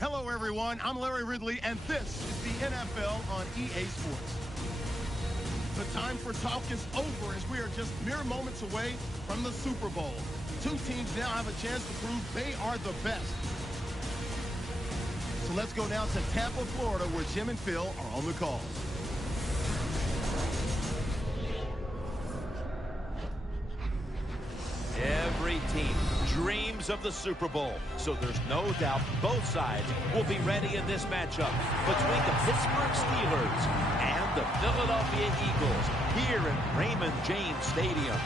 Hello, everyone. I'm Larry Ridley, and this is the NFL on EA Sports. The time for talk is over as we are just mere moments away from the Super Bowl. Two teams now have a chance to prove they are the best. So let's go now to Tampa, Florida, where Jim and Phil are on the calls. Every team dreams of the Super Bowl, so there's no doubt both sides will be ready in this matchup between the Pittsburgh Steelers and the Philadelphia Eagles here at Raymond James Stadium.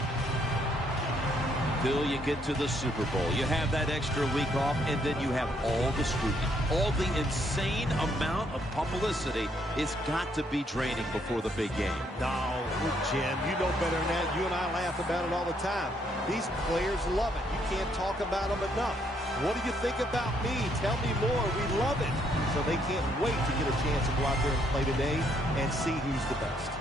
Phil, you get to the Super Bowl, you have that extra week off, and then you have all the scrutiny, all the insane amount of publicity. It's got to be draining before the big game. No, Jim, you know better than that. You and I laugh about it all the time. These players love it. You can't talk about them enough. What do you think about me? Tell me more. We love it. So they can't wait to get a chance to go out there and play today and see who's the best.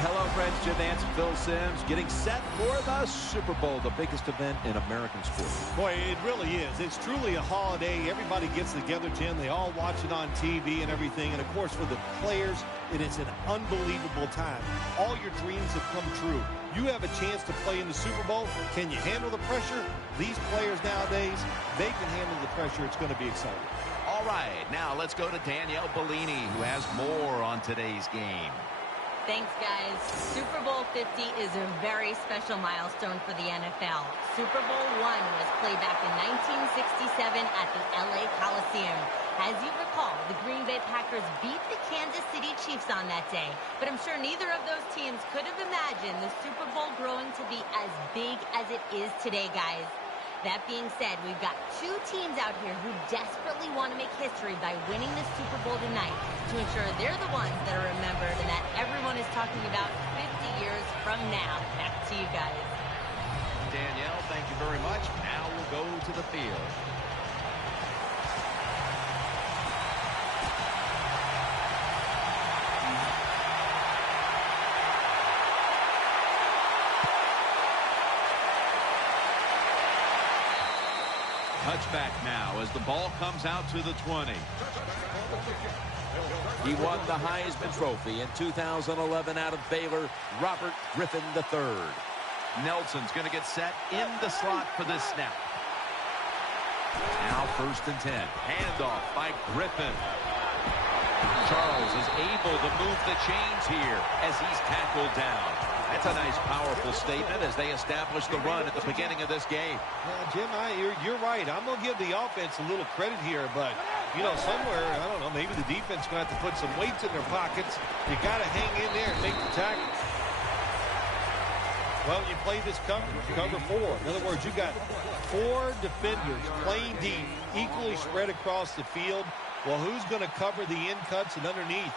Hello, friends. Jim Nance and Phil Simms getting set for the Super Bowl, the biggest event in American sports. Boy, it really is. It's truly a holiday. Everybody gets together, Jim. They all watch it on TV and everything. And, of course, for the players, it is an unbelievable time. All your dreams have come true. You have a chance to play in the Super Bowl. Can you handle the pressure? These players nowadays, they can handle the pressure. It's going to be exciting. All right, now let's go to Danielle Bellini, who has more on today's game. Thanks, guys. Super Bowl 50 is a very special milestone for the NFL. Super Bowl I was played back in 1967 at the LA Coliseum. As you recall, the Green Bay Packers beat the Kansas City Chiefs on that day. But I'm sure neither of those teams could have imagined the Super Bowl growing to be as big as it is today, guys. That being said, we've got two teams out here who desperately want to make history by winning the Super Bowl tonight to ensure they're the ones that are remembered and that everyone is talking about 50 years from now. Back to you guys. Danielle, thank you very much. Now we'll go to the field. Touchback now as the ball comes out to the 20. He won the Heisman Trophy in 2011 out of Baylor, Robert Griffin III. Nelson's going to get set in the slot for this snap. Now 1st and 10. Handoff by Griffin. Charles is able to move the chains here as he's tackled down. That's a nice, powerful statement as they establish the run at the beginning of this game. Jim, you're right. I'm going to give the offense a little credit here, but, you know, somewhere, I don't know, maybe the defense going to have to put some weights in their pockets. You got to hang in there and make the tackle. Well, you play this cover 4. In other words, you got 4 defenders playing deep, equally spread across the field. Well, who's going to cover the in cuts and underneath?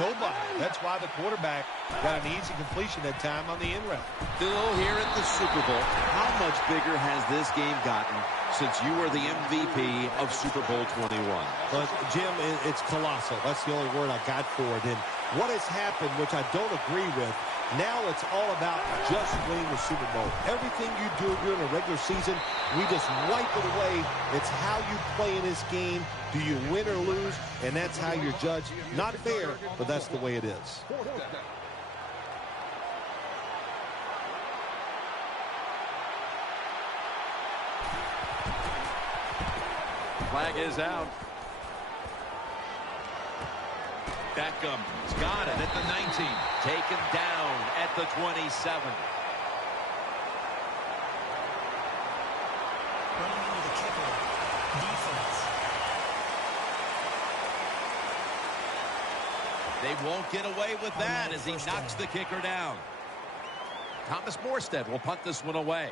Nobody. That's why the quarterback got an easy completion that time on the in route. Phil, here at the Super Bowl, how much bigger has this game gotten since you were the MVP of Super Bowl 21? But, Jim, it's colossal. That's the only word I got for it. And what has happened, which I don't agree with, now it's all about just winning the Super Bowl. Everything you do during the regular season, we just wipe it away. It's how you play in this game. Do you win or lose? And that's how you're judged. Not fair, but that's the way it is. Flag is out. Beckham's got it at the 19. Taken down at the 27. They won't get away with that as he knocks the kicker down. Thomas Morstead will punt this one away.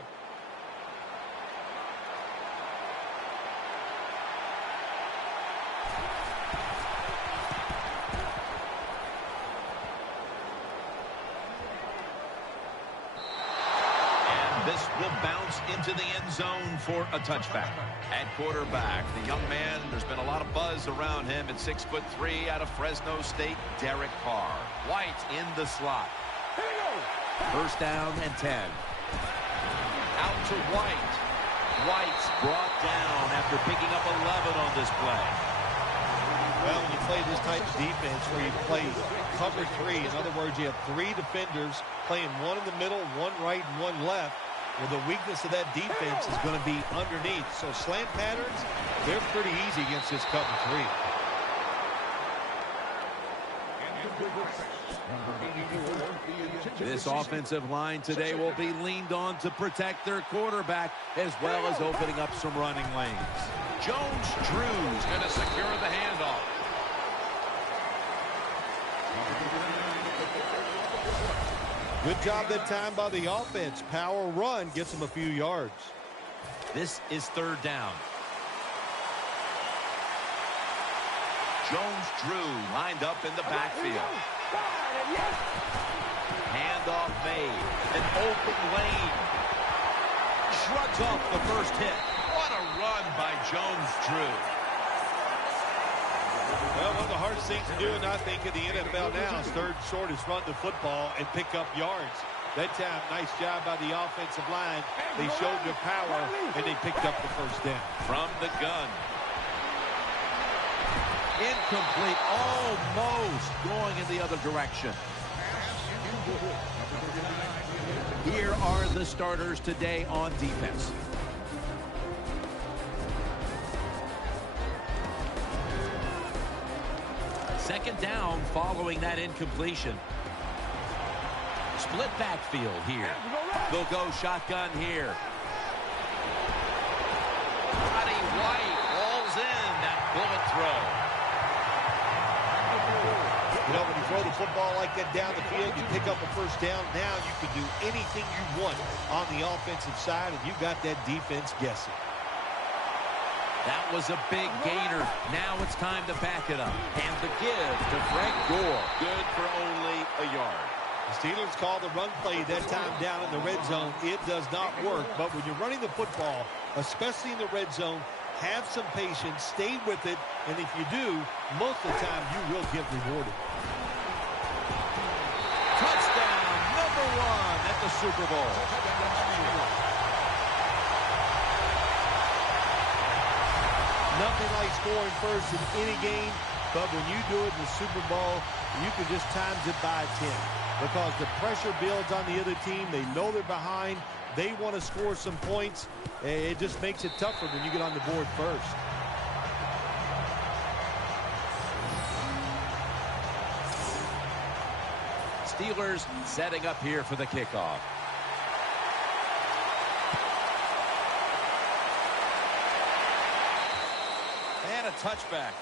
This will bounce into the end zone for a touchback. At quarterback, the young man, there's been a lot of buzz around him at 6'3" out of Fresno State, Derek Carr. White in the slot. 1st down and 10. Out to White. White's brought down after picking up 11 on this play. Well, when you play this type of defense where you play cover 3, in other words, you have 3 defenders playing one in the middle, one right, and one left. Well, the weakness of that defense is going to be underneath. So slant patterns, they're pretty easy against this cover 3. This offensive line today will be leaned on to protect their quarterback as well as opening up some running lanes. Jones-Drew's going to secure the handoff. Good job that time by the offense. Power run gets them a few yards. This is 3rd down. Jones-Drew lined up in the backfield. Handoff made. An open lane. Shrugs off the first hit. What a run by Jones-Drew. Well, one of the hardest things to do, and I think in the NFL now, is third short is run the football and pick up yards. That time, nice job by the offensive line. They showed their power, and they picked up the first down. From the gun. Incomplete, almost going in the other direction. Here are the starters today on defense. Second down following that incompletion. Split backfield here. They'll go shotgun here. Roddy White rolls in that bullet throw. You know, when you throw the football like that down the field, you pick up a first down. Now you can do anything you want on the offensive side, and you got that defense guessing. That was a big gainer. Now it's time to back it up. And the give to Frank Gore. Good for only a yard. The Steelers call the run play that time down in the red zone. It does not work. But when you're running the football, especially in the red zone, have some patience, stay with it, and if you do, most of the time you will get rewarded. Touchdown, number 1 at the Super Bowl. Nothing like scoring first in any game, but when you do it in the Super Bowl, you can just times it by 10 because the pressure builds on the other team. They know they're behind. They want to score some points. It just makes it tougher when you get on the board first. Steelers setting up here for the kickoff. And a touchback.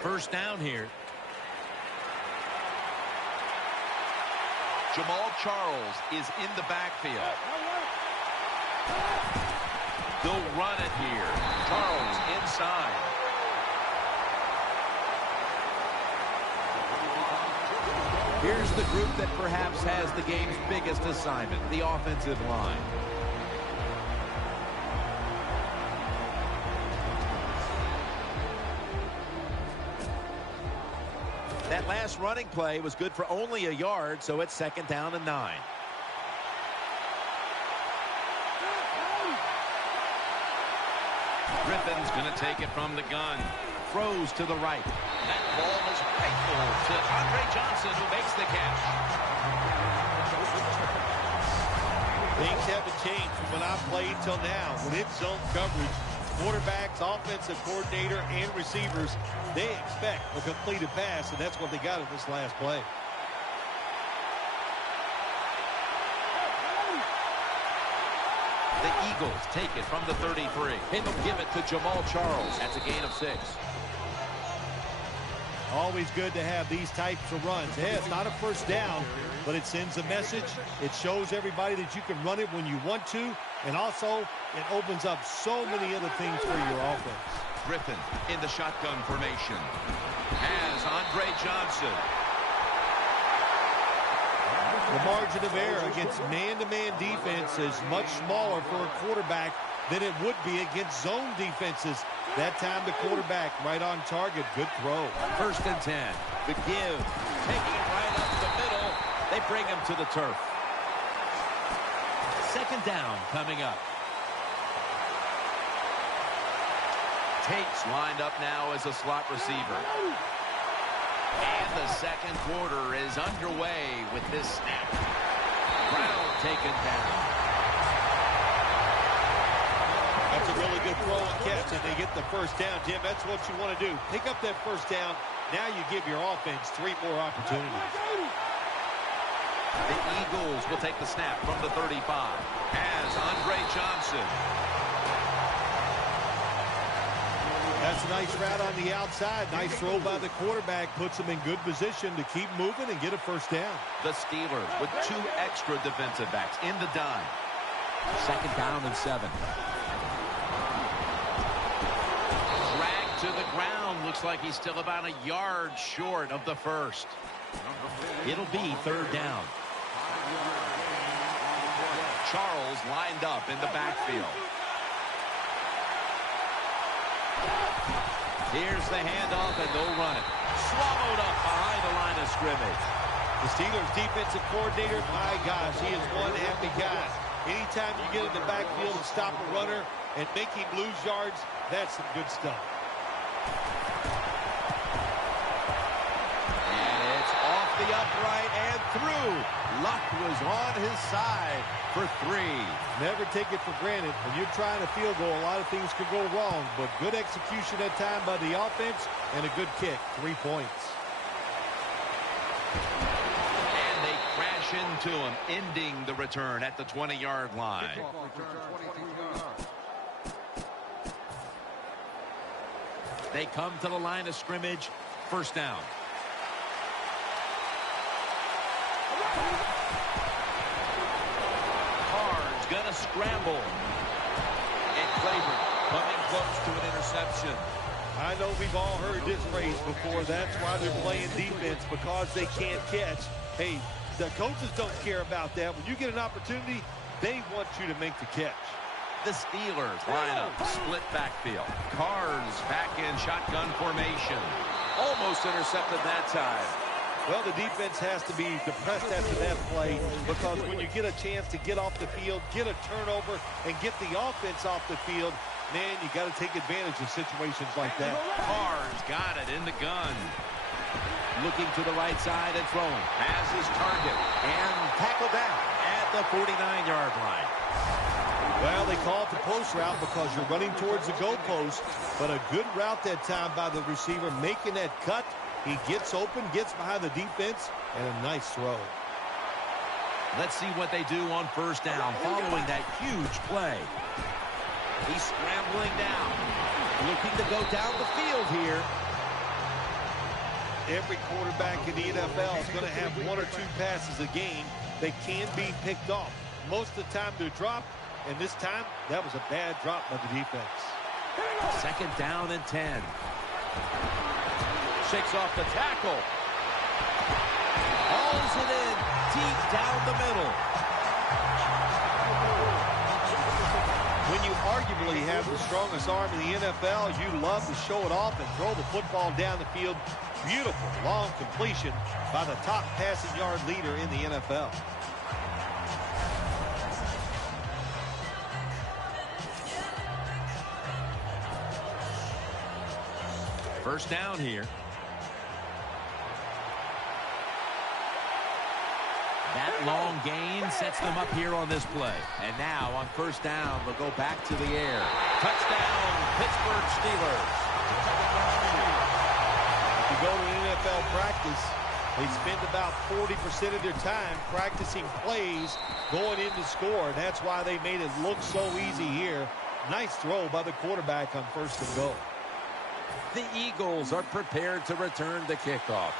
First down here. Jamal Charles is in the backfield. They'll run it here. Charles inside. Here's the group that perhaps has the game's biggest assignment, the offensive line. That last running play was good for only a yard, so it's 2nd down and 9. Griffin's going to take it from the gun. Throws to the right. That ball is faithful to Andre Johnson, who makes the catch. Things haven't changed from when I played till now. When it's zone coverage, quarterbacks, offensive coordinator, and receivers, they expect a completed pass, and that's what they got in this last play. The Eagles take it from the 33. And they'll give it to Jamal Charles. That's a gain of 6. Always good to have these types of runs. Yeah, it's not a first down, but it sends a message. It shows everybody that you can run it when you want to, and also it opens up so many other things for your offense. Griffin in the shotgun formation. Has Andre Johnson. The margin of error against man-to-man defense is much smaller for a quarterback than it would be against zone defenses. That time the quarterback right on target. Good throw. 1st and 10. The give. Taking it right up the middle. They bring him to the turf. 2nd down coming up. Tate's lined up now as a slot receiver. And the 2nd quarter is underway with this snap. Brown taken down. That's a really good throw and catch, and they get the 1st down, Jim. That's what you want to do. Pick up that 1st down. Now you give your offense 3 more opportunities. The Eagles will take the snap from the 35 as Andre Johnson. That's a nice route on the outside. Nice throw by the quarterback. Puts them in good position to keep moving and get a 1st down. The Steelers with 2 extra defensive backs in the dime. 2nd down and 7. Dragged to the ground. Looks like he's still about a yard short of the 1st. It'll be 3rd down. Charles lined up in the backfield. Here's the handoff, and they'll run it. Swallowed up behind the line of scrimmage. The Steelers defensive coordinator, my gosh, he is one happy guy. Anytime you get in the backfield and stop a runner and make him lose yards, that's some good stuff. And it's off the upright and through. Luck was on his side for 3. Never take it for granted. When you're trying a field goal, a lot of things could go wrong, but good execution that time by the offense and a good kick. 3 points. And they crash into him, ending the return at the 20-yard line. They come to the line of scrimmage. 1st down. Carr's gonna scramble. And Claiborne coming close to an interception. I know we've all heard this phrase before. That's why they're playing defense, because they can't catch. Hey, the coaches don't care about that. When you get an opportunity, they want you to make the catch. The Steelers line up, split backfield. Carr's back in shotgun formation. Almost intercepted that time. Well, the defense has to be depressed after that play, because when you get a chance to get off the field, get a turnover, and get the offense off the field, man, you got to take advantage of situations like that. Carr's got it in the gun. Looking to the right side and throwing. Has his target. And tackled down at the 49-yard line. Well, they call it the post route because you're running towards the goalpost, but a good route that time by the receiver, making that cut. He gets open, gets behind the defense, and a nice throw. Let's see what they do on 1st down following that huge play. He's scrambling down. Looking to go down the field here. Every quarterback in the NFL is going to have 1 or 2 passes a game that can be picked off. Most of the time they're dropped, and this time that was a bad drop by the defense. 2nd down and 10. Shakes off the tackle. Hauls it in deep down the middle. When you arguably have the strongest arm in the NFL, you love to show it off and throw the football down the field. Beautiful long completion by the top passing yard leader in the NFL. First down here. That long gain sets them up here on this play. And now on 1st down, they'll go back to the air. Touchdown, Pittsburgh Steelers. If you go to an NFL practice, they spend about 40% of their time practicing plays going in to score. And that's why they made it look so easy here. Nice throw by the quarterback on 1st and goal. The Eagles are prepared to return the kickoff.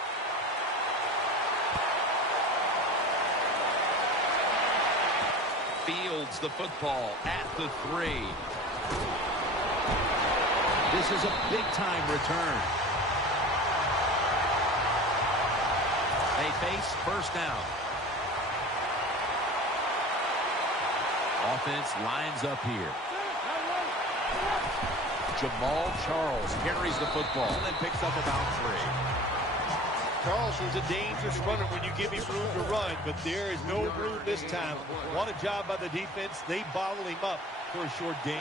Fields the football at the 3. This is a big-time return. They face 1st down. Offense lines up here. Jamal Charles carries the football and picks up about 3. Charles is a dangerous runner when you give him room to run, but there is no room this time. What a job by the defense. They bottle him up for a short gain.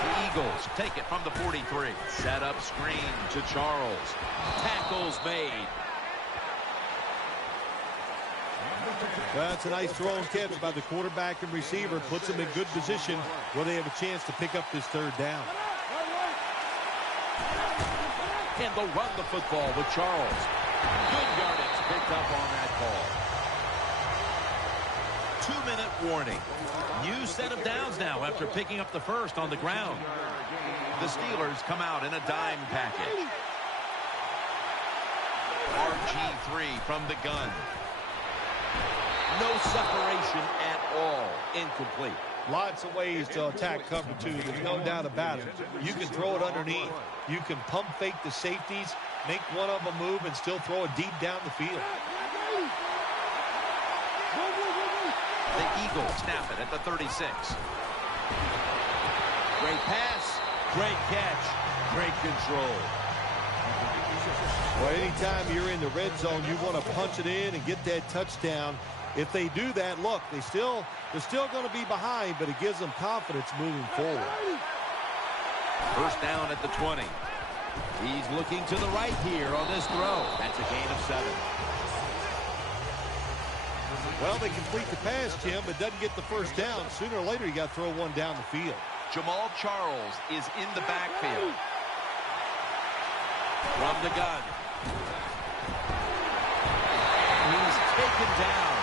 The Eagles take it from the 43. Set up screen to Charles. Tackles made. That's a nice throw and catch by the quarterback and receiver. Puts them in good position where they have a chance to pick up this 3rd down. And they'll run the football with Charles. Good yardage picked up on that call. 2-minute warning. New set of downs now after picking up the first on the ground. The Steelers come out in a dime package. RG3 from the gun. No separation at all. Incomplete. Lots of ways to attack cover 2. There's no doubt about it. You can throw it underneath. You can pump fake the safeties, make one of them move, and still throw it deep down the field. The Eagles snap it at the 36. Great pass. Great catch. Great control. Well, anytime you're in the red zone, you want to punch it in and get that touchdown. If they do that, look, they're still going to be behind, but it gives them confidence moving forward. First down at the 20. He's looking to the right here on this throw. That's a gain of 7. Well, they complete the pass, Jim, but doesn't get the first down. Sooner or later, you got to throw one down the field. Jamal Charles is in the backfield. From the gun. He's taken down.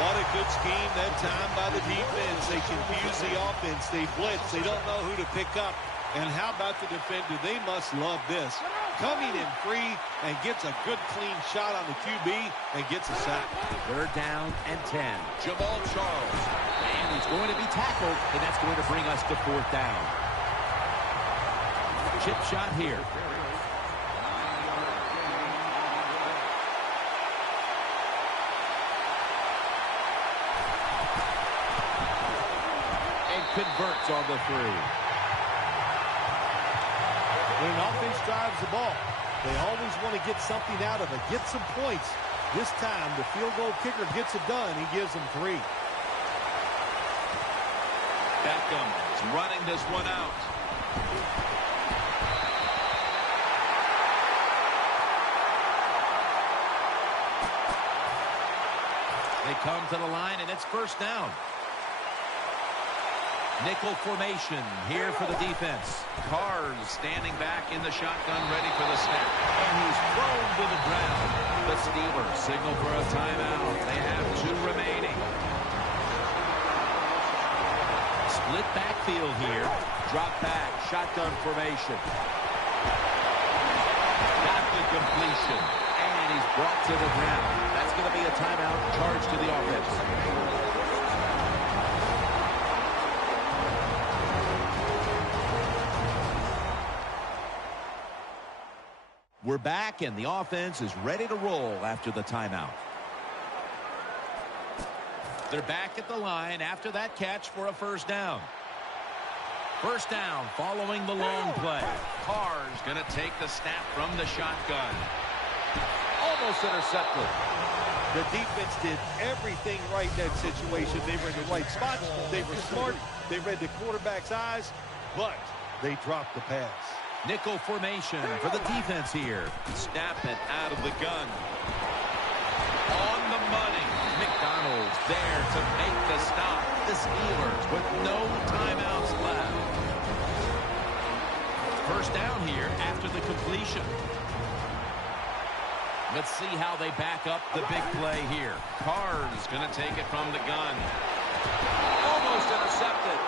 What a good scheme that time by the defense. They confuse the offense. They blitz. They don't know who to pick up. And how about the defender? They must love this. Coming in free and gets a good clean shot on the QB and gets a sack. 3rd down and 10. Jamal Charles. And he's going to be tackled, and that's going to bring us to 4th down. Chip shot here. Converts on the 3. When an offense drives the ball, they always want to get something out of it, get some points. This time, the field goal kicker gets it done. He gives them 3. Beckham is running this one out. They come to the line, and it's 1st down. Nickel formation here for the defense. Carrs standing back in the shotgun, ready for the snap. And he's thrown to the ground. The Steelers signal for a timeout. They have 2 remaining. Split backfield here. Drop back, shotgun formation. Got the completion. And he's brought to the ground. That's going to be a timeout charge to the offense. We're back, and the offense is ready to roll after the timeout. They're back at the line after that catch for a 1st down. 1st down following the long play. Carr's going to take the snap from the shotgun. Almost intercepted. The defense did everything right in that situation. They were in the right spots. They were smart. They read the quarterback's eyes, but they dropped the pass. Nickel formation for the defense here. Snap it out of the gun. On the money. McDonald's there to make the stop. The Steelers with no timeouts left. 1st down here after the completion. Let's see how they back up the big play here. Carr's going to take it from the gun. Almost intercepted.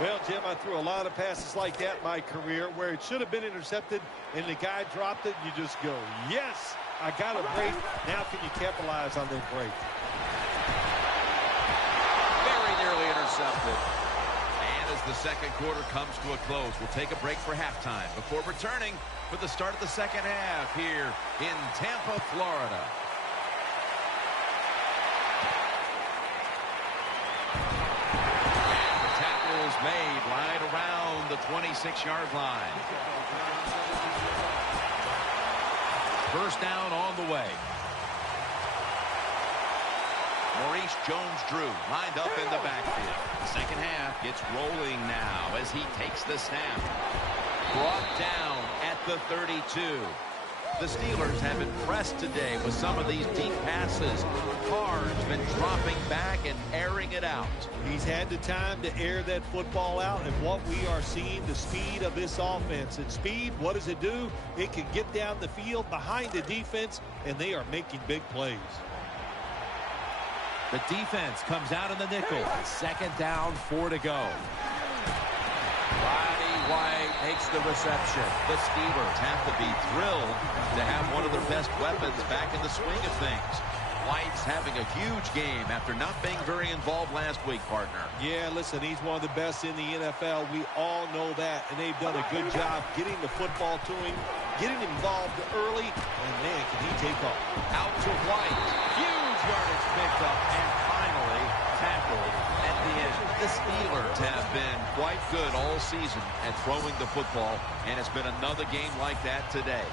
Well, Jim, I threw a lot of passes like that in my career where it should have been intercepted and the guy dropped it. You just go, yes, I got a break. Now can you capitalize on that break? Very nearly intercepted. And as the 2nd quarter comes to a close, we'll take a break for halftime before returning for the start of the 2nd half here in Tampa, Florida. is made right around the 26-yard line. First down on the way. Maurice Jones-Drew lined up in the backfield. The second half gets rolling now as he takes the snap. Brought down at the 32. The Steelers have impressed today with some of these deep passes. Carr's been dropping back and airing it out. He's had the time to air that football out, and what we are seeing, the speed of this offense. And speed, what does it do? It can get down the field behind the defense, and they are making big plays. The defense comes out in the nickel. Second down, 4 to go. Roddy White takes the reception. The Steelers have to be thrilled to have one of their best weapons back in the swing of things. White's having a huge game after not being very involved last week, partner. Yeah, listen, he's one of the best in the NFL. We all know that, and they've done a good job getting the football to him, getting him involved early, and man, can he take off. Out to White. Huge yardage picked up and finally tackled at the end. The Steelers have been quite good all season at throwing the football, and it's been another game like that today.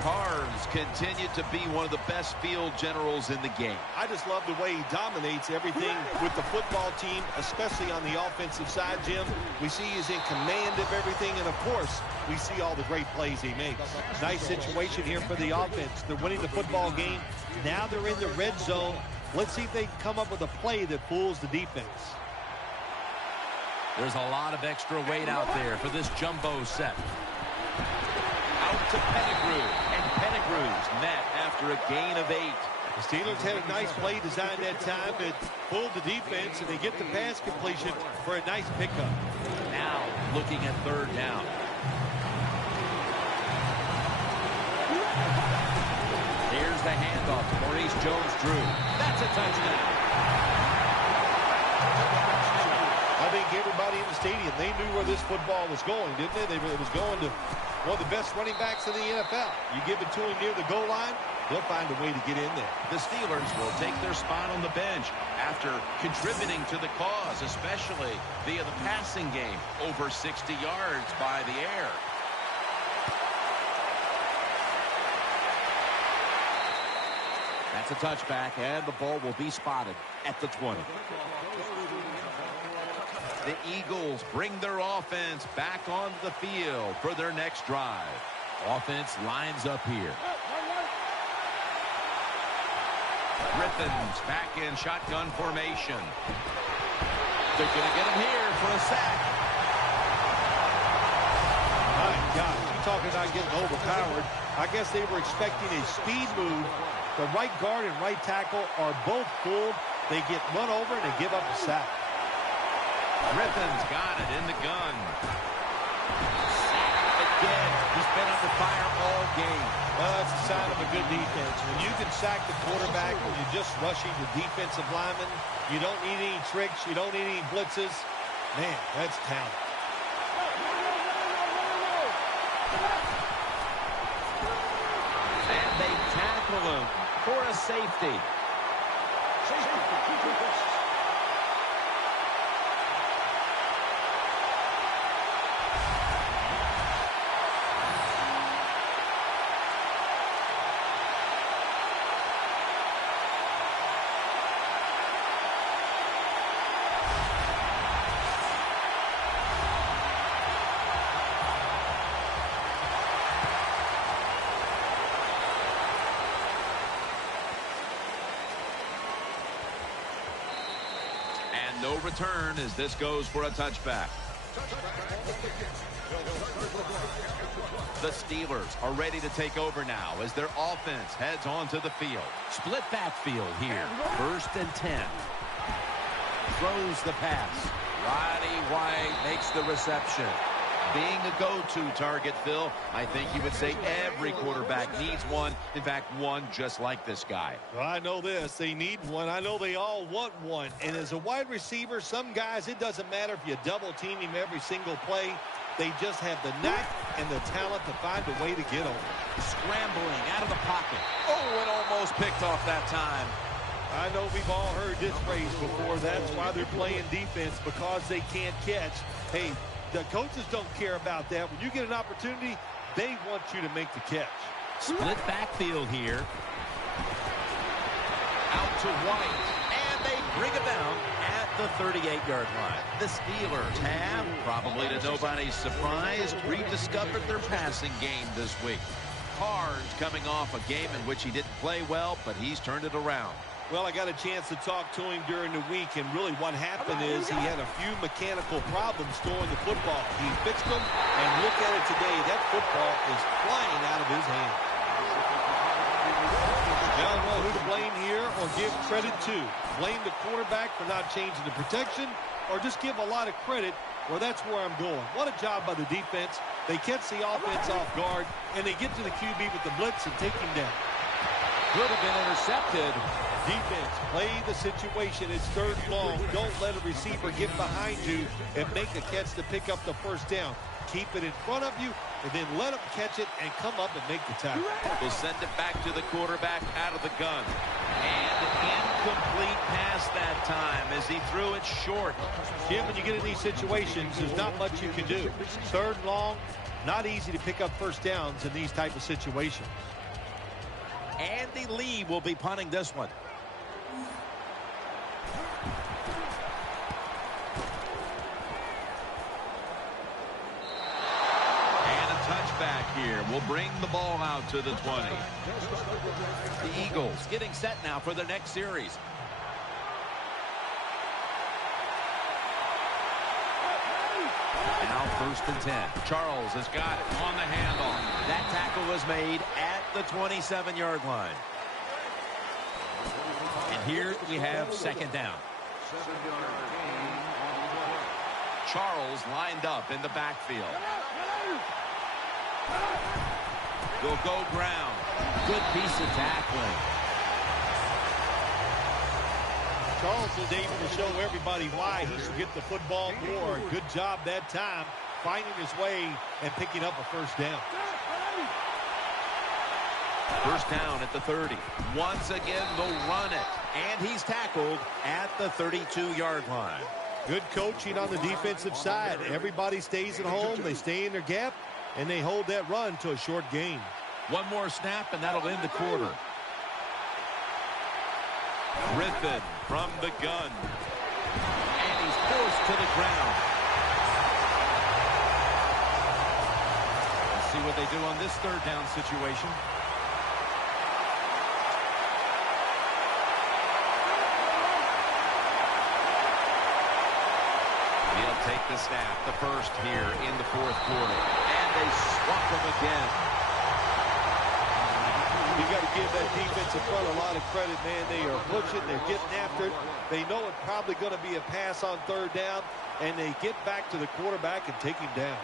Carr's continued to be one of the best field generals in the game. I just love the way he dominates everything with the football team, especially on the offensive side, Jim. We see he's in command of everything, and of course, we see all the great plays he makes. Nice situation here for the offense. They're winning the football game. Now they're in the red zone. Let's see if they can come up with a play that fools the defense. There's a lot of extra weight out there for this jumbo set. Out to Pettigrew, and Pettigrew's met after a gain of 8. The Steelers had a nice play designed that time that pulled the defense, and they get the pass completion for a nice pickup. Now looking at third down. Here's the handoff to Maurice Jones-Drew. That's a touchdown. I think everybody in the stadium, they knew where this football was going, didn't they? It was going to one of the best running backs in the NFL. You give it to him near the goal line, they'll find a way to get in there. The Steelers will take their spot on the bench after contributing to the cause, especially via the passing game, over 60 yards by the air. That's a touchback, and the ball will be spotted at the 20. The Eagles bring their offense back onto the field for their next drive. Offense lines up here. Griffin's back in shotgun formation. They're going to get him here for a sack. My God, you're talking about getting overpowered. I guess they were expecting a speed move. The right guard and right tackle are both fooled. They get run over and they give up a sack. Griffin's got it in the gun. Sacked again. He's been under fire all game. Well, that's a sign of a good defense. When you can sack the quarterback when you're just rushing the defensive lineman, you don't need any tricks, you don't need any blitzes. Man, that's talent. And they tackle him for a safety. No return as this goes for a touchback. The Steelers are ready to take over now as their offense heads onto the field. Split backfield here. 1st and 10. Throws the pass. Roddy White makes the reception. Being a go-to target, Phil, I think you would say every quarterback needs one. In fact, one just like this guy. Well, I know this. They need one. I know they all want one. And as a wide receiver, some guys, it doesn't matter if you double team him every single play. They just have the knack and the talent to find a way to get over. Scrambling out of the pocket. Oh, it almost picked off that time. I know we've all heard this phrase before. That's why they're playing defense, because they can't catch. Hey, the coaches don't care about that. When you get an opportunity, they want you to make the catch. Split backfield here. Out to White. And they bring it down at the 38-yard line. The Steelers have, probably to nobody's surprise, rediscovered their passing game this week. Carr's coming off a game in which he didn't play well, but he's turned it around. Well, I got a chance to talk to him during the week, and really what happened is he had a few mechanical problems throwing the football. He fixed them, and look at it today. That football is flying out of his hand. I don't know who to blame here or give credit to. Blame the quarterback for not changing the protection, or just give a lot of credit. Well, that's where I'm going. What a job by the defense. They catch the offense off guard, and they get to the QB with the blitz and take him down. Could have been intercepted. Defense, play the situation. It's third and long. Don't let a receiver get behind you and make a catch to pick up the first down. Keep it in front of you, and then let him catch it and come up and make the tackle. We'll send it back to the quarterback out of the gun. And incomplete pass that time as he threw it short. Jim, when you get in these situations, there's not much you can do. Third and long, not easy to pick up first downs in these type of situations. Andy Lee will be punting this one. And a touchback here will bring the ball out to the 20. The Eagles getting set now for their next series. Now 1st and 10. Charles has got it on the handoff. That tackle was made at the 27-yard line. And here we have 2nd down. Charles lined up in the backfield. Will go ground. Good piece of tackling. Charles was able to show everybody why he should get the football more. Good job that time, finding his way and picking up a first down. First down at the 30. Once again, they'll run it. And he's tackled at the 32-yard line. Good coaching on the defensive side. Everybody stays at home. They stay in their gap, and they hold that run to a short gain. One more snap, and that'll end the quarter. Griffin from the gun. And he's forced to the ground. Let's see what they do on this 3rd down situation. He'll take the snap, the first here in the 4th quarter. And they swap him again. You got to give that defensive front a lot of credit, man. They are pushing, they're getting after it. They know it's probably going to be a pass on 3rd down, and they get back to the quarterback and take him down.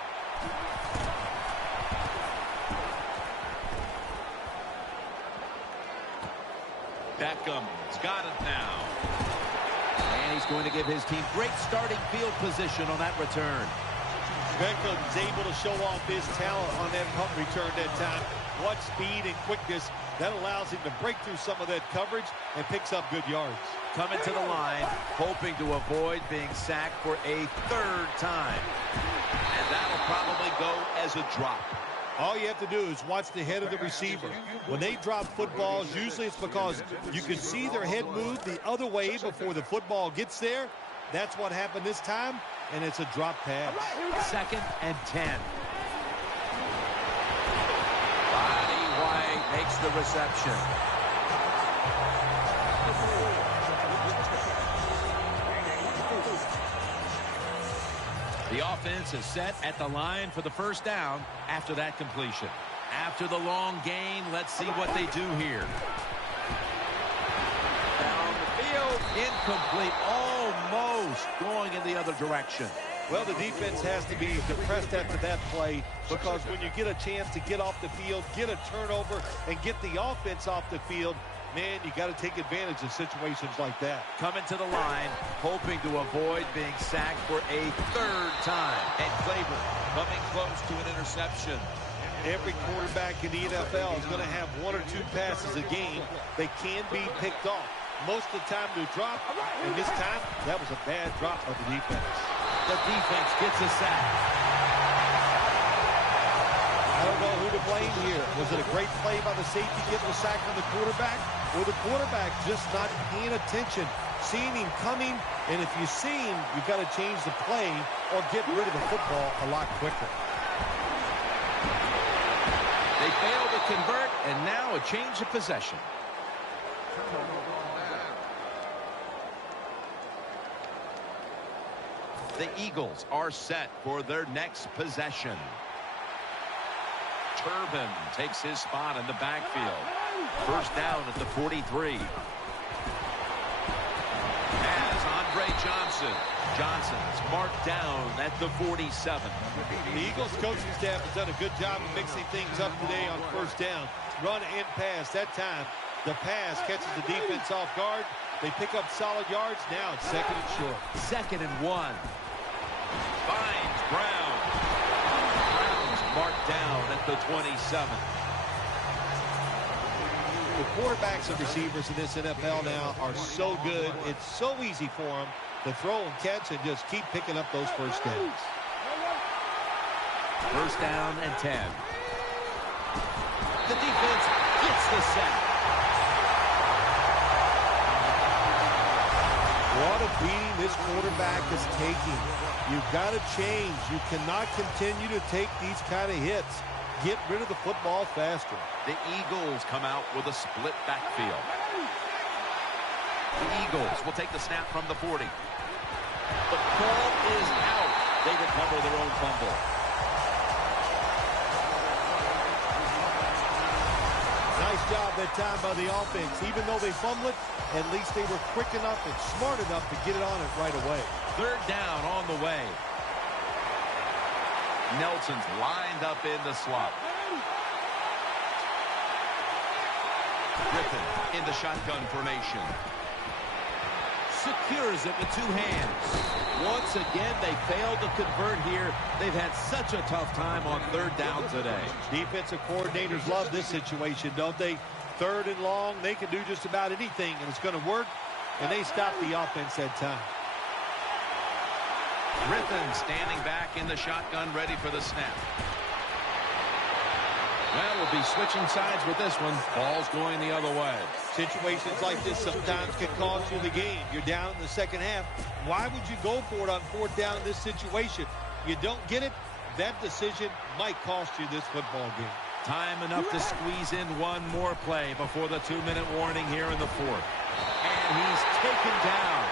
Beckham's got it now. And he's going to give his team great starting field position on that return. Beckham's able to show off his talent on that punt return that time. What speed and quickness. That allows him to break through some of that coverage and picks up good yards. Coming to the line, hoping to avoid being sacked for a 3rd time. And that'll probably go as a drop. All you have to do is watch the head of the receiver. When they drop footballs, usually it's because you can see their head move the other way before the football gets there. That's what happened this time, and it's a drop pass. 2nd and 10. White makes the reception. The offense is set at the line for the first down after that completion. After the long gain, let's see what they do here. Down the field, incomplete, almost going in the other direction. Well, the defense has to be depressed after that play, because when you get a chance to get off the field, get a turnover, and get the offense off the field, man, you got to take advantage of situations like that. Coming to the line, hoping to avoid being sacked for a 3rd time. And Claiborne coming close to an interception. Every quarterback in the NFL is going to have 1 or 2 passes a game. They can be picked off. most of the time to drop, and this time, that was a bad drop by the defense. The defense gets a sack. I don't know who to blame here. Was it a great play by the safety getting the sack on the quarterback, or the quarterback just not paying attention, seeing him coming, and if you see him, you've got to change the play or get rid of the football a lot quicker. They fail to convert, and now a change of possession. The Eagles are set for their next possession. Turbin takes his spot in the backfield. First down at the 43. As Andre Johnson's marked down at the 47. The Eagles coaching staff has done a good job of mixing things up today on first down. Run and pass. That time, the pass catches the defense off guard. They pick up solid yards. Now it's second and short. 2nd and 1. Finds Brown. Brown's marked down at the 27. The quarterbacks and receivers in this NFL now are so good. It's so easy for them to throw and catch and just keep picking up those first downs. First down and 10. The defense gets the sack. What a beating this quarterback is taking. You've got to change. You cannot continue to take these kind of hits. Get rid of the football faster. The Eagles come out with a split backfield. The Eagles will take the snap from the 40. The ball is out. They recover their own fumble. Nice job that time by the offense. Even though they fumbled it, at least they were quick enough and smart enough to get it on it right away. Third down on the way. Nelson's lined up in the slot. Griffin in the shotgun formation. Secures it with 2 hands. Once again, they failed to convert here. They've had such a tough time on third down today. Defensive coordinators love this situation, don't they? Third and long, they can do just about anything, and it's going to work, and they stop the offense that time. Griffin standing back in the shotgun, ready for the snap. Well, we'll be switching sides with this one. Ball's going the other way. Situations like this sometimes can cost you the game. You're down in the second half. Why would you go for it on fourth down in this situation? You don't get it, that decision might cost you this football game. Time enough to squeeze in one more play before the 2-minute warning here in the 4th. And he's taken down.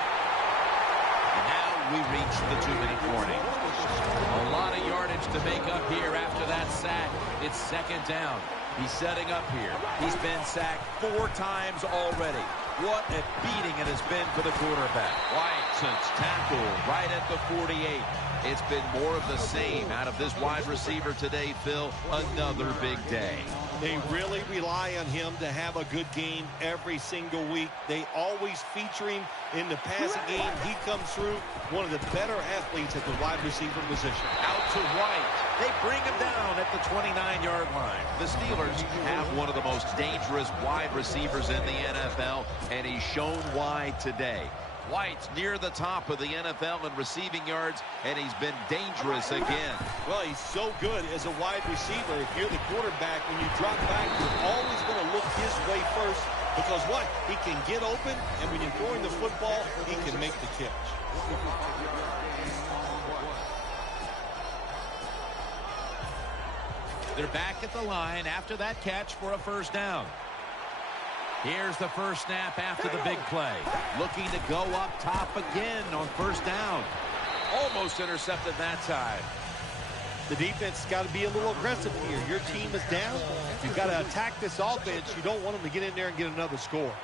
And now we reach the 2-minute warning. A lot of yardage to make up here after that sack. It's second down. He's setting up here. He's been sacked 4 times already. What a beating it has been for the quarterback. White's tackle right at the 48. It's been more of the same out of this wide receiver today, Phil. Another big day. They really rely on him to have a good game every single week. They always feature him in the passing game. He comes through, one of the better athletes at the wide receiver position. Out to White. They bring him down at the 29-yard line. The Steelers have one of the most dangerous wide receivers in the NFL, and he's shown why today. White's near the top of the NFL in receiving yards, and he's been dangerous again. Well, he's so good as a wide receiver. If you're the quarterback, when you drop back, you're always going to look his way first because what? He can get open, and when you're throwing the football, he can make the catch. They're back at the line after that catch for a first down. Here's the first snap after the big play. Looking to go up top again on first down. Almost intercepted that time. The defense has got to be a little aggressive here. Your team is down. You've got to attack this offense. You don't want them to get in there and get another score.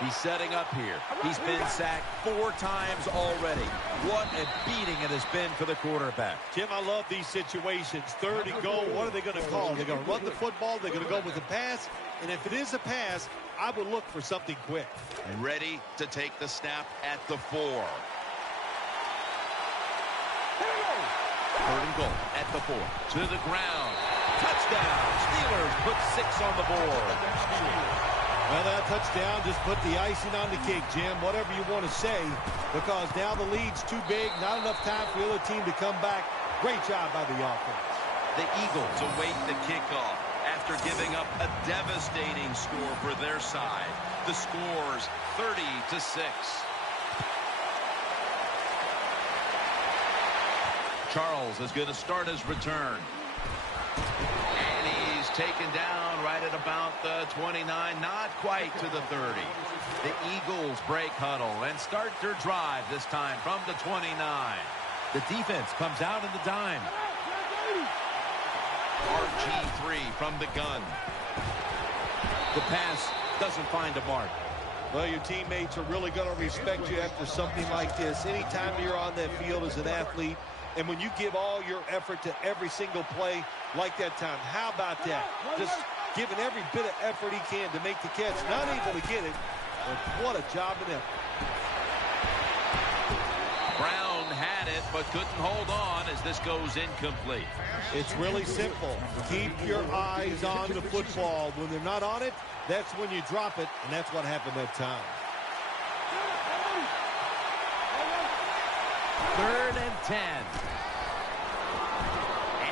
He's setting up here. He's been sacked 4 times already. What a beating it has been for the quarterback. Tim, I love these situations. Third and goal, what are they going to call? They're going to run the football. They're going to go with a pass. And if it is a pass, I would look for something quick. Ready to take the snap at the 4. Third and goal at the 4. To the ground. Touchdown. Steelers put 6 on the board. Well, that touchdown just put the icing on the cake, Jim, whatever you want to say, because now the lead's too big, not enough time for the other team to come back. Great job by the offense. The Eagles await the kickoff after giving up a devastating score for their side. The score's 30-6. Charles is going to start his return. And he's taken down right at about the 29, not quite to the 30. The Eagles break huddle and start their drive this time from the 29. The defense comes out in the dime. RG3 from the gun. The pass doesn't find a mark. Well, your teammates are really going to respect you after something like this. Anytime you're on that field as an athlete, and when you give all your effort to every single play like that time, how about that? Just giving every bit of effort he can to make the catch. Not able to get it, but what a job in effort. Brown had it, but couldn't hold on as this goes incomplete. It's really simple. Keep your eyes on the football. When they're not on it, that's when you drop it, and that's what happened that time. 3rd and 10.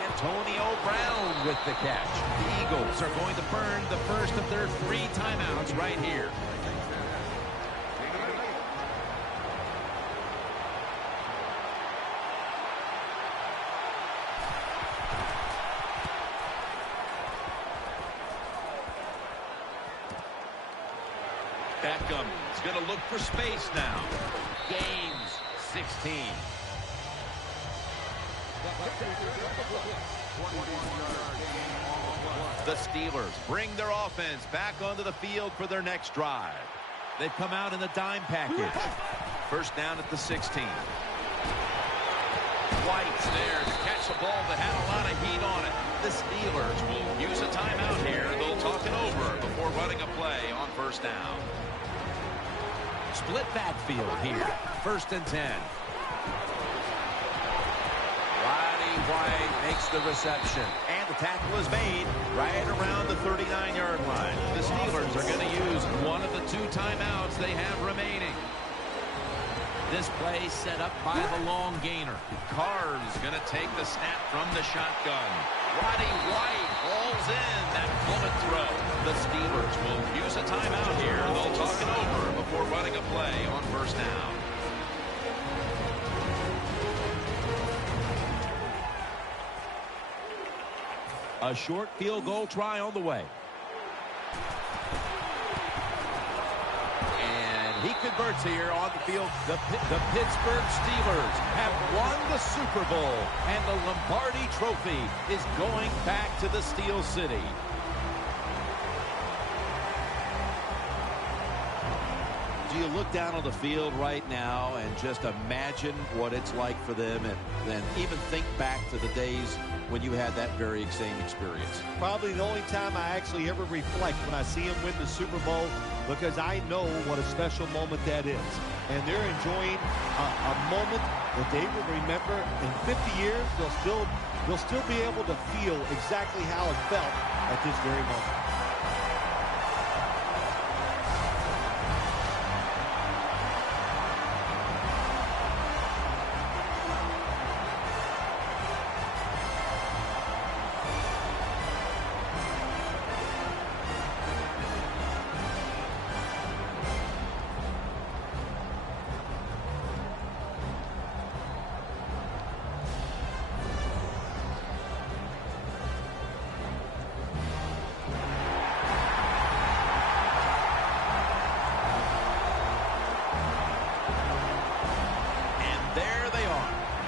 Antonio Brown with the catch. The Eagles are going to burn the first of their 3 timeouts right here. Beckham is going to look for space now. Gains 16. The Steelers bring their offense back onto the field for their next drive. They've come out in the dime package. First down at the 16. White's there to catch a ball that had a lot of heat on it. The Steelers will use a timeout here. They'll talk it over before running a play on first down. Split backfield here. 1st and 10. White makes the reception. And the tackle is made right around the 39-yard line. The Steelers are going to use one of the 2 timeouts they have remaining. This play set up by the long gainer. Carr's going to take the snap from the shotgun. Roddy White hauls in that bullet throw. The Steelers will use a timeout here. They'll talk it over before running a play on first down. A short field goal try on the way. And he converts here on the field. The Pittsburgh Steelers have won the Super Bowl, and the Lombardi Trophy is going back to the Steel City. Do you look down on the field right now and just imagine what it's like for them, and then even think back to the days when you had that very same experience? Probably the only time I actually ever reflect when I see them win the Super Bowl, because I know what a special moment that is. And they're enjoying a moment that they will remember in 50 years. They'll still be able to feel exactly how it felt at this very moment.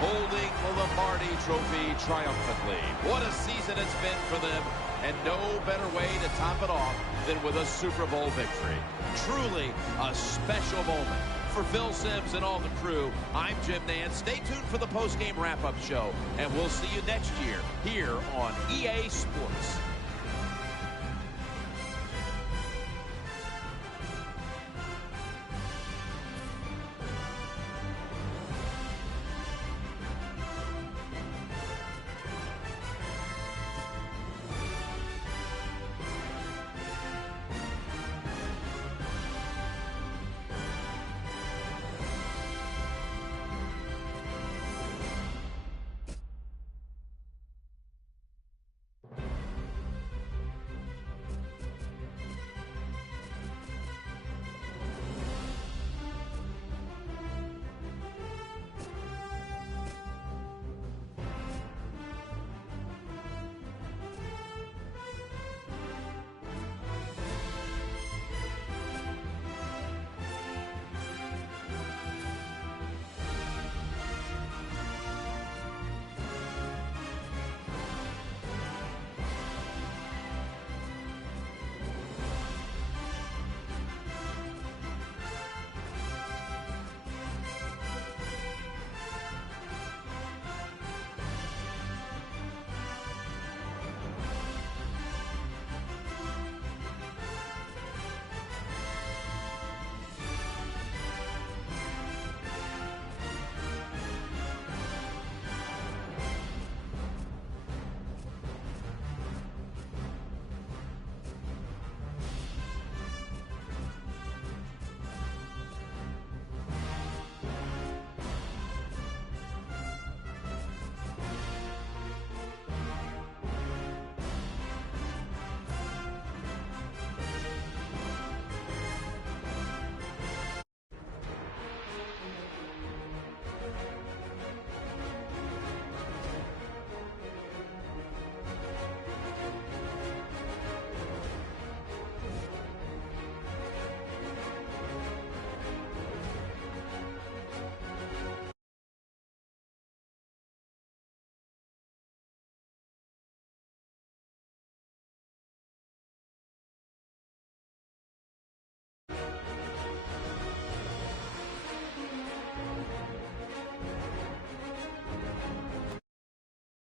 holding the Lombardi Trophy triumphantly. What a season it's been for them, and no better way to top it off than with a Super Bowl victory. Truly a special moment. For Phil Simms and all the crew, I'm Jim Nance. Stay tuned for the post-game wrap-up show, and we'll see you next year here on EA Sports.